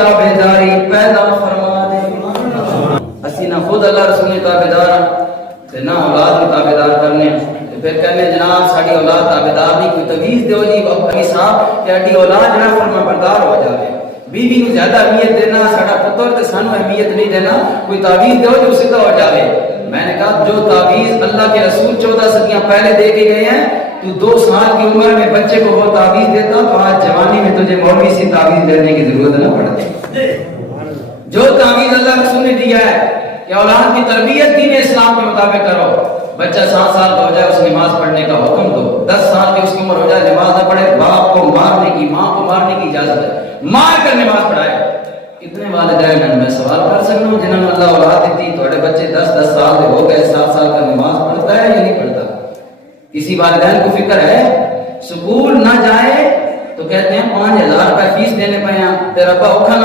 تابیداری پیدا فرما دے۔ اسی نہ خود اللہ رسول تابیدار تے نہ اولاد تابیدار کرنے، پھر کہنے جناب ساڑی اولاد تابیدار نہیں، کوئی تویز دیو جی بھائی صاحب کہ اڈی اولاد جناب فرما بردار ہو جائے، بیوی نو زیادہ اہمیت دینا، ساڑا پتر تے سانو اہمیت نہیں دینا، کوئی تعویذ دیو جو سیدھا ہو جائے۔ میں نے کہا جو تعویذ اللہ کے رسول 14 صدیاں پہلے دے کے گئے ہیں، تو 2 سال کی عمر میں بچے کو وہ تعویذ دیتا تو آج جوانی میں تجھے مولوی سے تعویذ دینے کی ضرورت نہ پڑتی۔ جو تعویذ اللہ رسول نے دیا ہے کہ اولاد کی تربیت دین اسلام کے مطابق کرو، بچہ 7 سال کا ہو جائے اس نماز پڑھنے کا حکم دو، 10 سال کی اس کی عمر ہو جائے نماز نہ پڑھے، باپ کو مارنے کی ماں کو مارنے کی اجازت ہے، مار کر نماز پڑھائے۔ اتنے والدین میں سوال کر سکتا ہوں جنہوں نے اللہ اولاد دیتی، تھوڑے بچے 10 سال کے ہو گئے، 7 سال کا نماز پڑھتا ہے یا نہیں پڑھتا؟ کسی والدین کو فکر ہے؟ سکول نہ جائے تو کہتے ہیں 5000 روپے فیس دینے پہ ہیں، تیرا ابا اوکھا